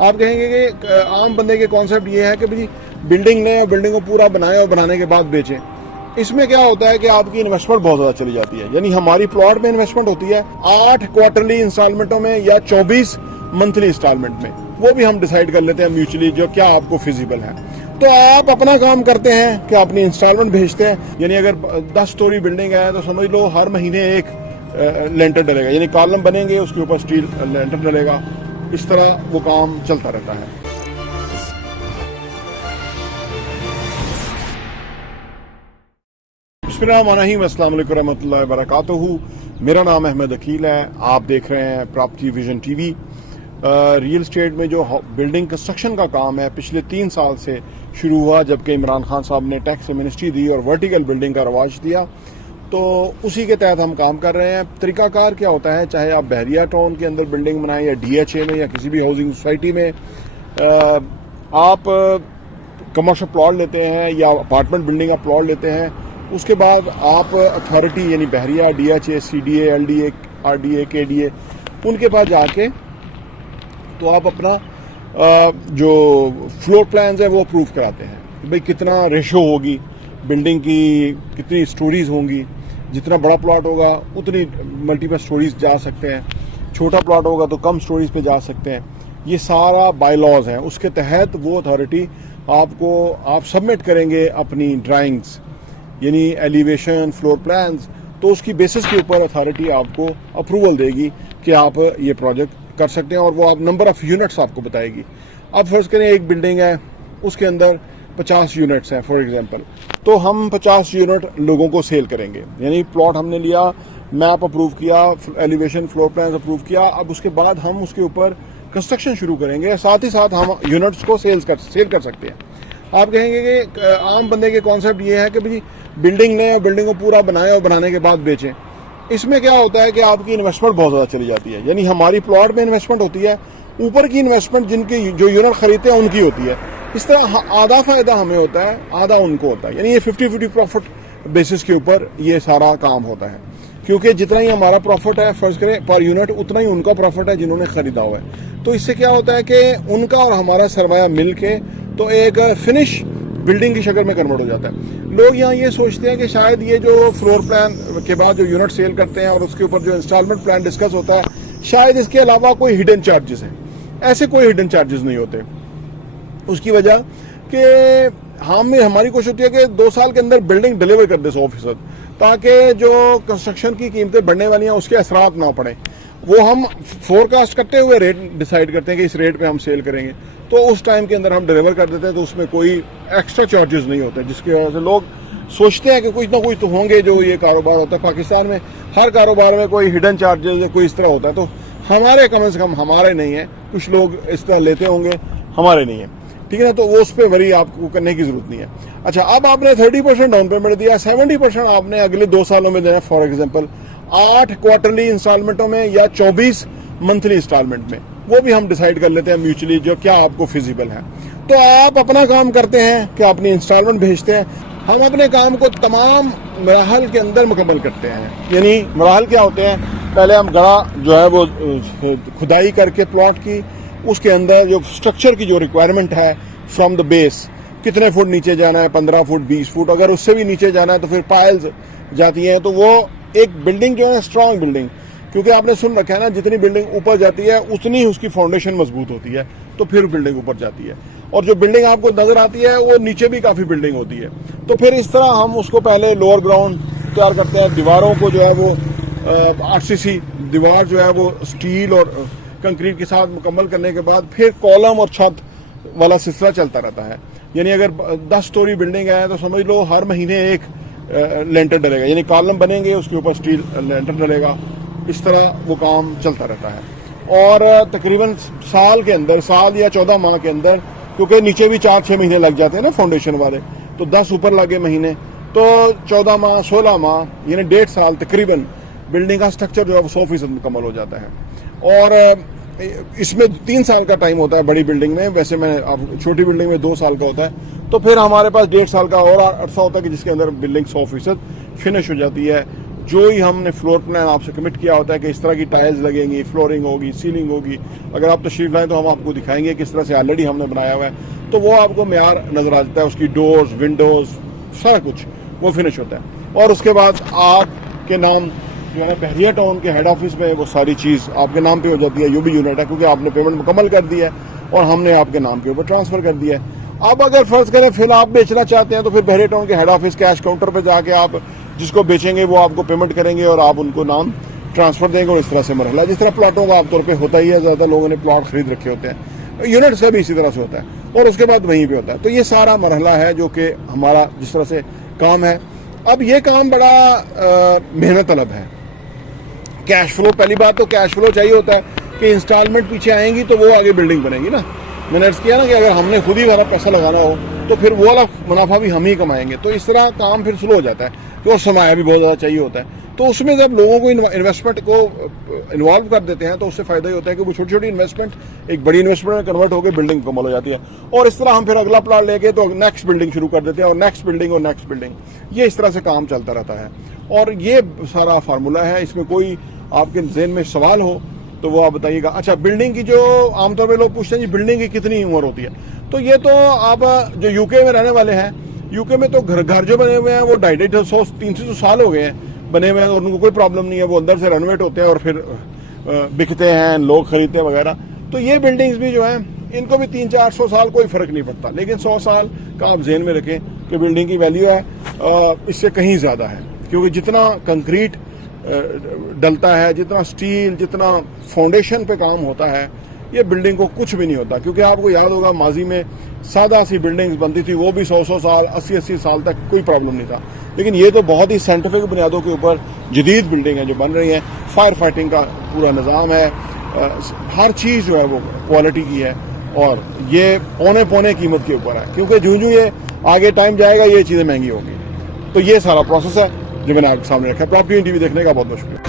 आप कहेंगे कि आम बंदे के कॉन्सेप्ट ये है कि भाई बिल्डिंग लें और बिल्डिंग को पूरा बनाएं और बनाने के बाद बेचें। इसमें क्या होता है कि आपकी इन्वेस्टमेंट बहुत ज़्यादा चली जाती है। यानी हमारी प्लॉट में इन्वेस्टमेंट होती है 8 क्वार्टरली इंस्टॉलमेंटों में या 24 मंथली इंस्टॉलमेंट में। वो भी हम डिसाइड कर लेते हैं म्यूचुअली जो क्या आपको फिजिबल है। तो आप अपना काम करते हैं कि अपनी इंस्टॉलमेंट भेजते हैं। यानी अगर 10 स्टोरी बिल्डिंग है तो समझ लो हर महीने एक लेंटर डलेगा, यानी कॉलम बनेंगे उसके ऊपर स्टील लेंटर डलेगा। इस तरह वो काम चलता रहता है। बिस्मिल्लाहिर्रहमानिर्रहीम, अस्सलाम वालेकुम रहमतुल्लाहि व बरकातुहू। मेरा नाम अहमद अकील है। आप देख रहे हैं property vision TV. Real estate में जो बिल्डिंग कंस्ट्रक्शन का काम है पिछले 3 साल से शुरू हुआ, जबकि इमरान खान साहब ने टैक्स मिनिस्ट्री दी और वर्टिकल बिल्डिंग का रवाज दिया, तो उसी के तहत हम काम कर रहे हैं। तरीकाकार क्या होता है, चाहे आप बहरिया टाउन के अंदर बिल्डिंग बनाएं या DHA में या किसी भी हाउसिंग सोसाइटी में, आप कमर्शियल प्लॉट लेते हैं या अपार्टमेंट बिल्डिंग का प्लॉट लेते हैं। उसके बाद आप अथॉरिटी यानी बहरिया, DHA, CDA, LDA, RDA, KDA उनके पास जाके तो आप अपना जो फ्लोर प्लान्स है वो अप्रूव कराते हैं कि भाई कितना रेशो होगी बिल्डिंग की, कितनी स्टोरीज होंगी। जितना बड़ा प्लॉट होगा उतनी मल्टीपल स्टोरीज जा सकते हैं, छोटा प्लॉट होगा तो कम स्टोरीज पे जा सकते हैं। ये सारा बाय लॉज है। उसके तहत वो अथॉरिटी आपको आप सबमिट करेंगे अपनी ड्राइंग्स यानी एलिवेशन, फ्लोर प्लान्स, तो उसकी बेसिस के ऊपर अथॉरिटी आपको अप्रूवल देगी कि आप ये प्रोजेक्ट कर सकते हैं और वो आप नंबर ऑफ यूनिट्स आपको बताएगी। अब फर्ज करें एक बिल्डिंग है, उसके अंदर 50 यूनिट्स हैं फॉर एग्जांपल, तो हम 50 यूनिट लोगों को सेल करेंगे। यानी प्लॉट हमने लिया, मैप अप्रूव किया, एलिवेशन, फ्लोर प्लान अप्रूव किया। अब उसके बाद हम उसके ऊपर कंस्ट्रक्शन शुरू करेंगे, साथ ही साथ हम यूनिट्स को सेल कर सकते हैं। आप कहेंगे कि आम बंदे के कॉन्सेप्ट ये है कि भाई बिल्डिंग लें और बिल्डिंग को पूरा बनाएं और बनाने के बाद बेचें। इसमें क्या होता है कि आपकी इन्वेस्टमेंट बहुत ज़्यादा चली जाती है। यानी हमारी प्लॉट में इन्वेस्टमेंट होती है, ऊपर की इन्वेस्टमेंट जिनकी जो यूनिट खरीदते हैं उनकी होती है। इस तरह आधा फायदा हमें होता है, आधा उनको होता है। यानी ये 50-50 प्रॉफिट बेसिस के ऊपर ये सारा काम होता है, क्योंकि जितना ही हमारा प्रॉफिट है फर्ज करें पर यूनिट, उतना ही उनका प्रॉफिट है जिन्होंने खरीदा हुआ है। तो इससे क्या होता है कि उनका और हमारा सरमाया मिल के तो एक फिनिश बिल्डिंग की शक्ल में कन्वर्ट हो जाता है। लोग यहाँ ये सोचते हैं कि शायद ये जो फ्लोर प्लान के बाद जो यूनिट सेल करते हैं और उसके ऊपर जो इंस्टॉलमेंट प्लान डिस्कस होता है, शायद इसके अलावा कोई हिडन चार्जेस हैं। ऐसे कोई हिडन चार्जेस नहीं होते। उसकी वजह कि हमारी कोशिश होती है कि 2 साल के अंदर बिल्डिंग डिलीवर कर दे 100%, ताकि जो कंस्ट्रक्शन की कीमतें बढ़ने वाली हैं उसके असरात ना पड़े। वो हम फोरकास्ट करते हुए रेट डिसाइड करते हैं कि इस रेट पे हम सेल करेंगे, तो उस टाइम के अंदर हम डिलीवर कर देते हैं। तो उसमें कोई एक्स्ट्रा चार्जेस नहीं होते, जिसकी वजह से लोग सोचते हैं कि कुछ ना कुछ तो होंगे जो ये कारोबार होता है। पाकिस्तान में हर कारोबार में कोई हिडन चार्जेस या कोई इस तरह होता है, तो हमारे कम से कम हमारे नहीं है। कुछ लोग इस तरह लेते होंगे, हमारे नहीं है, ठीक है ना। तो वो उस पर वरी आपको करने की जरूरत नहीं है। अच्छा, अब आपने 30% डाउन पेमेंट दिया, 70% आपने अगले 2 सालों में देना। फॉर एग्जाम्पल 8 क्वार्टरली इंस्टॉलमेंटों में या 24 मंथली इंस्टॉलमेंट में। वो भी हम डिसाइड कर लेते हैं म्यूचुअली जो क्या आपको फिजिबल है। तो आप अपना काम करते हैं कि अपनी इंस्टॉलमेंट भेजते हैं। हम अपने काम को तमाम मराहल के अंदर मुकम्मल करते हैं। यानी मराहल क्या होते हैं, पहले हम गड़ा जो है वो खुदाई करके प्लॉट की, उसके अंदर जो स्ट्रक्चर की जो रिक्वायरमेंट है फ्रॉम द बेस, कितने फुट नीचे जाना है, 15 फुट, 20 फुट, अगर उससे भी नीचे जाना है तो फिर पाइल्स जाती हैं। तो वो एक बिल्डिंग जो है स्ट्रांग बिल्डिंग, क्योंकि आपने सुन रखा है ना, जितनी बिल्डिंग ऊपर जाती है उतनी उसकी फाउंडेशन मजबूत होती है, तो फिर बिल्डिंग ऊपर जाती है। और जो बिल्डिंग आपको नजर आती है वो नीचे भी काफी बिल्डिंग होती है। तो फिर इस तरह हम उसको पहले लोअर ग्राउंड तैयार करते हैं। दीवारों को जो है वो RCC दीवार जो है वो स्टील और कंक्रीट के साथ मुकम्मल करने के बाद फिर कॉलम और छत वाला सिलसिला चलता रहता है। यानी अगर 10 स्टोरी बिल्डिंग है तो समझ लो हर महीने एक लेंटर डलेगा, यानी कॉलम बनेंगे उसके ऊपर स्टील लेंटर डलेगा। इस तरह वो काम चलता रहता है। और तकरीबन साल के अंदर, साल या 14 माह के अंदर, क्योंकि नीचे भी 4-6 महीने लग जाते हैं ना फाउंडेशन वाले, तो 10 ऊपर लगे महीने, तो 14 माह 16 माह यानी 1.5 साल तकरीबन बिल्डिंग का स्ट्रक्चर जो है वो 100% मुकम्मल हो जाता है। और इसमें 3 साल का टाइम होता है बड़ी बिल्डिंग में। वैसे मैं अब छोटी बिल्डिंग में 2 साल का होता है। तो फिर हमारे पास 1.5 साल का और अरसा होता है कि जिसके अंदर बिल्डिंग 100% फिनिश हो जाती है। जो ही हमने फ्लोर प्लान आपसे कमिट किया होता है कि इस तरह की टाइल्स लगेंगी, फ्लोरिंग होगी, सीलिंग होगी, अगर आप तशरीफ लाएं तो हम आपको दिखाएंगे किस तरह से ऑलरेडी हमने बनाया हुआ है, तो वो आपको मेयार नजर आ जाता है, उसकी डोर्स, विंडोज, सारा कुछ वो फिनिश होता है। और उसके बाद आपके नाम जो है बहरिया टाउन के हेड ऑफिस में वो सारी चीज़ आपके नाम पे हो जाती है, यूबी यूनिट है, क्योंकि आपने पेमेंट मुकम्मल कर दी है और हमने आपके नाम के ऊपर ट्रांसफर कर दिया है। अब अगर फर्ज करें फिर आप बेचना चाहते हैं तो फिर बहरिया टाउन के हेड ऑफिस कैश काउंटर पे जाके आप जिसको बेचेंगे वो आपको पेमेंट करेंगे और आप उनको नाम ट्रांसफर देंगे। और इस तरह से मरहला, जिस तरह प्लॉटों का आमतौर पर होता ही है, ज़्यादा लोगों ने प्लॉट खरीद रखे होते हैं, यूनिट्स का भी इसी तरह से होता है और उसके बाद वहीं पे होता है। तो ये सारा मरहला है जो कि हमारा जिस तरह से काम है। अब ये काम बड़ा मेहनत तलब है। कैश फ्लो, पहली बात तो कैश फ्लो चाहिए होता है कि इंस्टॉलमेंट पीछे आएंगी तो वो आगे बिल्डिंग बनेगी ना। मैंने अर्ज किया ना कि अगर हमने खुद ही वाला पैसा लगाना हो तो फिर वो वाला मुनाफा भी हम ही कमाएंगे, तो इस तरह काम फिर स्लो हो जाता है। तो समय भी बहुत ज़्यादा चाहिए होता है, तो उसमें जब लोगों को इन्वेस्टमेंट को इन्वॉल्व कर देते हैं तो उससे फ़ायदा ही होता है कि वो छोटी छोटी इन्वेस्टमेंट एक बड़ी इन्वेस्टमेंट में कन्वर्ट होकर बिल्डिंग मुकम्मल हो जाती है। और इस तरह हम फिर अगला प्लाट लेके तो नेक्स्ट बिल्डिंग शुरू कर देते हैं और नेक्स्ट बिल्डिंग और नेक्स्ट बिल्डिंग, ये इस तरह से काम चलता रहता है। और ये सारा फार्मूला है। इसमें कोई आपके जहन में सवाल हो तो वो आप बताइएगा। अच्छा, बिल्डिंग की जो आमतौर पर लोग पूछते हैं जी बिल्डिंग की कितनी उम्र होती है, तो ये तो आप जो यूके में रहने वाले हैं, यूके में तो घर जो बने हुए हैं वो 250-300 साल हो गए हैं बने हुए हैं और उनको कोई प्रॉब्लम नहीं है, वो अंदर से रेनोवेट होते हैं और फिर बिकते हैं, लोग खरीदते हैं वगैरह। तो ये बिल्डिंग्स भी जो हैं इनको भी 300-400 साल कोई फर्क नहीं पड़ता, लेकिन 100 साल का आप जहन में रखें कि बिल्डिंग की वैल्यू है इससे कहीं ज़्यादा है, क्योंकि जितना कंक्रीट डलता है, जितना स्टील, जितना फाउंडेशन पे काम होता है, ये बिल्डिंग को कुछ भी नहीं होता। क्योंकि आपको याद होगा माजी में सादा सी बिल्डिंग्स बनती थी, वो भी 100 साल 80 साल तक कोई प्रॉब्लम नहीं था। लेकिन ये तो बहुत ही साइंटिफिक बुनियादों के ऊपर जदीद बिल्डिंग है जो बन रही हैं, फायर फाइटिंग का पूरा निज़ाम है, हर चीज़ जो है वो क्वालिटी की है और ये पौने कीमत के ऊपर है, क्योंकि जो ये आगे टाइम जाएगा ये चीज़ें महंगी होंगी। तो ये सारा प्रोसेस है जो मैंने आपके सामने रखा है। प्रॉपर्टी टीवी देखने का बहुत बहुत शुक्रिया।